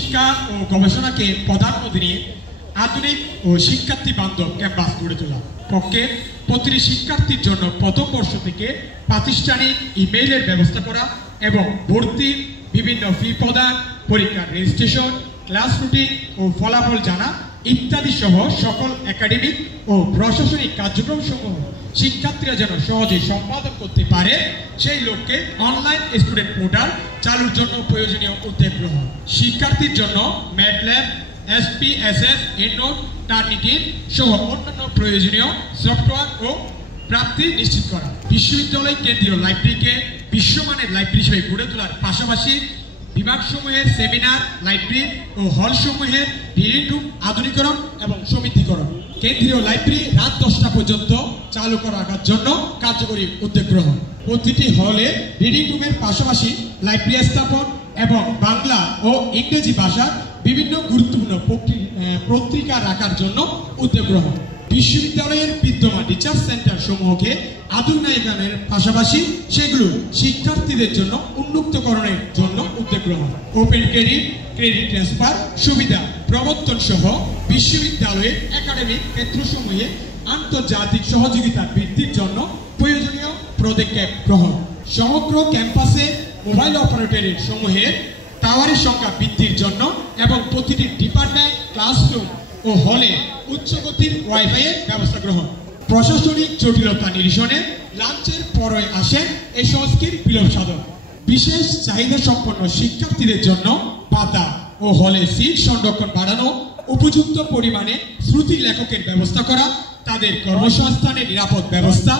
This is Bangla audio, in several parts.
শিক্ষা ও গবেষণাকে প্রাধান্য দিয়ে আধুনিক ও শিক্ষার্থী বান্ধব ক্যাম্পাস গড়ে তোলা। পক্ষে প্রতিটি শিক্ষার্থীর জন্য প্রথম বর্ষ থেকে প্রাতিষ্ঠানিক ইমেইলের ব্যবস্থা করা এবং ভর্তি, বিভিন্ন ফি প্রদান, পরীক্ষার রেজিস্ট্রেশন, ক্লাস রুটিন ও ফলাফল জানা ইত্যাদি সহ সকল একাডেমিক ও প্রশাসনিক কার্যক্রম সমূহ শিক্ষার্থীরা যেন সহজে সম্পাদন করতে পারে সেই লক্ষ্যে অনলাইন স্টুডেন্ট পোর্টাল চালুর জন্য প্রয়োজনীয় উদ্যোগ গ্রহণ। শিক্ষার্থীর জন্য ম্যাটল্যাব, SPSS, EndNote, টার্নিটিন সহ অন্যান্য প্রয়োজনীয় সফটওয়্যার ও প্রাপ্তি নিশ্চিত করা। বিশ্ববিদ্যালয় কেন্দ্রীয় লাইব্রেরিকে বিশ্বমানের লাইব্রেরি হিসেবে গড়ে তোলার পাশাপাশি বিভাগসমূহের সেমিনার, লাইব্রেরি ও হলসমূহের রিডিং রুম আধুনিকরণ এবং সমৃদ্ধিকরণ। কেন্দ্রীয় লাইব্রেরি রাত 10টা পর্যন্ত চালু করার জন্য কার্যকরী উদ্যোগ গ্রহণ। প্রতিটি হলে রিডিং রুমের পাশাপাশি লাইব্রেরি স্থাপন এবং বাংলা ও ইংরেজি ভাষার বিভিন্ন গুরুত্বপূর্ণ পত্রিকা রাখার জন্য উদ্যোগ গ্রহণ। বিশ্ববিদ্যালয়ের বিদ্যমান রিসার্চ সেন্টার সমূহকে আধুনিকায়নের পাশাপাশি সেগুলো শিক্ষার্থীদের জন্য উন্মুক্তকরণের জন্য উদ্যোগ গ্রহণ। ওপেন ক্রেডিট ট্রান্সফার সুবিধা প্রবর্তন সহ বিশ্ববিদ্যালয়ের একাডেমিক ক্ষেত্রসমূহে আন্তর্জাতিক সহযোগিতা বৃদ্ধির জন্য প্রয়োজনীয় পদক্ষেপ গ্রহণ। সমগ্র ক্যাম্পাসে মোবাইল অপারেটরের সমূহের টাওয়ারের সংখ্যা বৃদ্ধির জন্য এবং প্রতিটি ডিপার্টমেন্ট, ক্লাসরুম ও হলে উচ্চগতির ওয়াইফাই এর ব্যবস্থা গ্রহণ। প্রশাসনিক জটিলতা নিরসনে লাঞ্চের পরে আসে এই সংস্কৃতির বিলোপ সাধন। বিশেষ চাহিদা সম্পন্ন শিক্ষার্থীদের জন্য পাতা ও হলে সিট সংরক্ষণ বাড়ানো, উপযুক্ত পরিমাণে শ্রুতি লেখকের ব্যবস্থা করা, তাদের কর্মসংস্থানের নিরাপদ ব্যবস্থা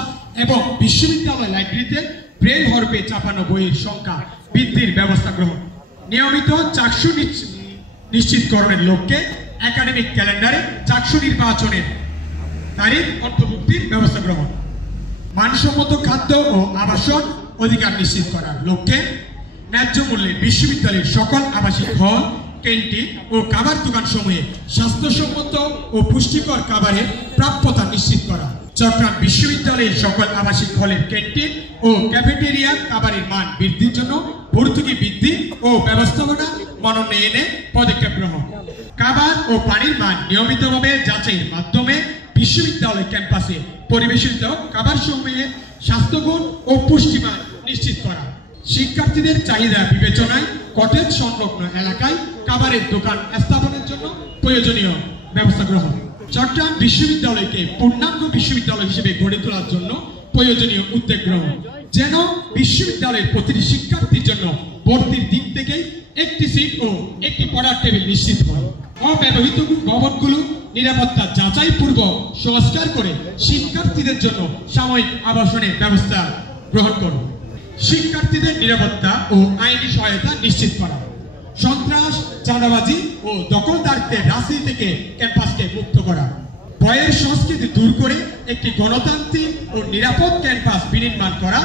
এবং বিশ্ববিদ্যালয় লাইব্রেরিতে ব্রেল হরফে চাপানো বইয়ের সংখ্যা বৃদ্ধির ব্যবস্থা গ্রহণ। নিয়মিত চাকসু নিশ্চিতকরণের লক্ষ্যে একাডেমিক ক্যালেন্ডারে চাকসু নির্বাচনের তারিখ অন্তর্ভুক্তির ব্যবস্থা গ্রহণ। মানসম্মত খাদ্য ও আবাসন অধিকার নিশ্চিত করার লক্ষ্যে ন্যায্য মূল্যে বিশ্ববিদ্যালয়ের সকল আবাসিক হল, ক্যান্টিন ও খাবার দোকান সমূহে স্বাস্থ্যসম্মত ও পুষ্টিকর খাবারের প্রাপ্যতা নিশ্চিত করা। চট্টগ্রাম বিশ্ববিদ্যালয়ের সকল আবাসিক হলের ক্যান্টিন ও ক্যাফেটেরিয়ার খাবারের মান বৃদ্ধির জন্য ভর্তুকি বৃদ্ধি ও ব্যবস্থাপনা মনোনয়নে পদক্ষেপ গ্রহণ। খাবার ও পানির মান নিয়মিতভাবে যাচাইয়ের মাধ্যমে বিশ্ববিদ্যালয় ক্যাম্পাসে পরিবেশিত খাবার সমূহে স্বাস্থ্যগুণ ও পুষ্টিমান নিশ্চিত করা। শিক্ষার্থীদের চাহিদা বিবেচনায় কটেজ সংলগ্ন এলাকায় খাবারের দোকান স্থাপনের জন্য প্রয়োজনীয় ব্যবস্থা গ্রহণ। চট্টগ্রাম বিশ্ববিদ্যালয়কে পূর্ণাঙ্গ বিশ্ববিদ্যালয় হিসেবে গড়ে তোলার জন্য প্রয়োজনীয় উদ্যোগ গ্রহণ, যেন বিশ্ববিদ্যালয়ের প্রতিটি শিক্ষার্থীর জন্য ভর্তির দিক থেকে একটি সিট ও একটি পড়ার টেবিল নিশ্চিত হয়। অব্যবহৃত ভবনগুলো নিরাপত্তা যাচাই পূর্বক সংস্কার করে শিক্ষার্থীদের জন্য সাময়িক আবাসনের ব্যবস্থা গ্রহণ করুন। শিক্ষার্থীদের নিরাপত্তা ও আইনি সহায়তা নিশ্চিত করা। সন্ত্রাস, চাঁদাবাজি ও দখলদারিত্বের রাজনীতি থেকে ক্যাম্পাসকে মুক্ত করা। ভয়ের সংস্কৃতি দূর করে একটি গণতান্ত্রিক ও নিরাপদ ক্যাম্পাস বিনির্মাণ করা